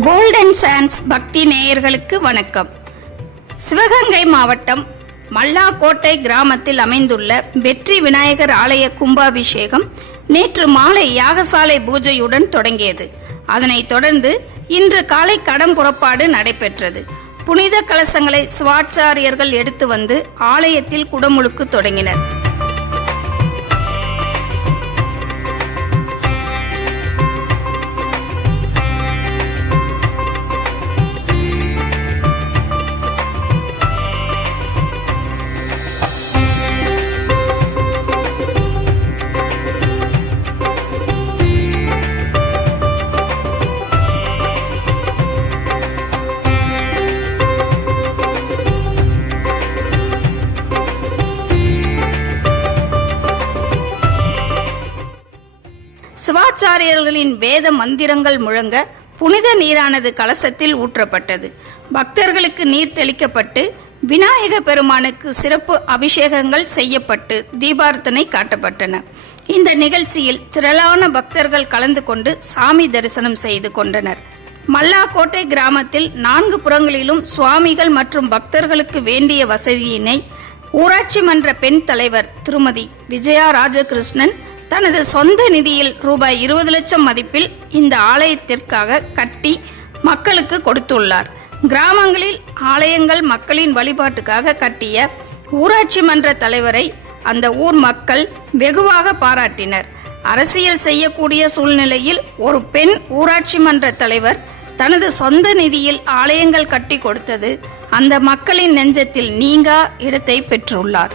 Golden chance பக்தி நேயர்களுக்கு வணக்கம். சிவகங்கை மாவட்டம் மல்லாக்கோட்டை கிராமத்தில் அமைந்துள்ள வெற்றி விநாயகர் ஆலய கும்பாபிஷேகம் நேற்று மாலை யாகசாலை பூஜையுடன் தொடங்கியது. அதனைத் தொடர்ந்து இன்று காலை கடம் புறப்பாடு நடைபெற்றது. புனித கலசங்களை சுவாச்சாரியர்கள் எடுத்து வந்து ஆலயத்தில் குடமுழுக்கு தொடங்கினர். சிவாச்சாரியர்களின் வேத மந்திரங்கள் முழங்க புனித நீரானது கலசத்தில் ஊற்றப்பட்டது. பக்தர்களுக்கு நீர் தெளிக்கப்பட்டு விநாயக பெருமானுக்கு சிறப்பு அபிஷேகங்கள் செய்யப்பட்டு தீபார்த்தனை காட்டப்பட்டன. இந்த நிகழ்ச்சியில் திரளான பக்தர்கள் கலந்து கொண்டு சாமி தரிசனம் செய்து கொண்டனர். மல்லாக்கோட்டை கிராமத்தில் நான்கு புறங்களிலும் சுவாமிகள் மற்றும் பக்தர்களுக்கு வேண்டிய வசதியினை ஊராட்சி மன்ற பெண் தலைவர் திருமதி விஜயா ராஜகிருஷ்ணன் தனது சொந்த நிதியில் ரூபாய் இருபது லட்சம் மதிப்பில் இந்த ஆலயத்திற்காக கட்டி மக்களுக்கு கொடுத்துள்ளார். கிராமங்களில் ஆலயங்கள் மக்களின் வழிபாட்டுக்காக கட்டிய ஊராட்சி மன்ற தலைவரை அந்த ஊர் மக்கள் வெகுவாக பாராட்டினர். அரசியல் செய்யக்கூடிய சூழ்நிலையில் ஒரு பெண் ஊராட்சி மன்ற தலைவர் தனது சொந்த நிதியில் ஆலயங்கள் கட்டி கொடுத்தது அந்த மக்களின் நெஞ்சத்தில் நீங்கா இடத்தை பெற்றுள்ளார்.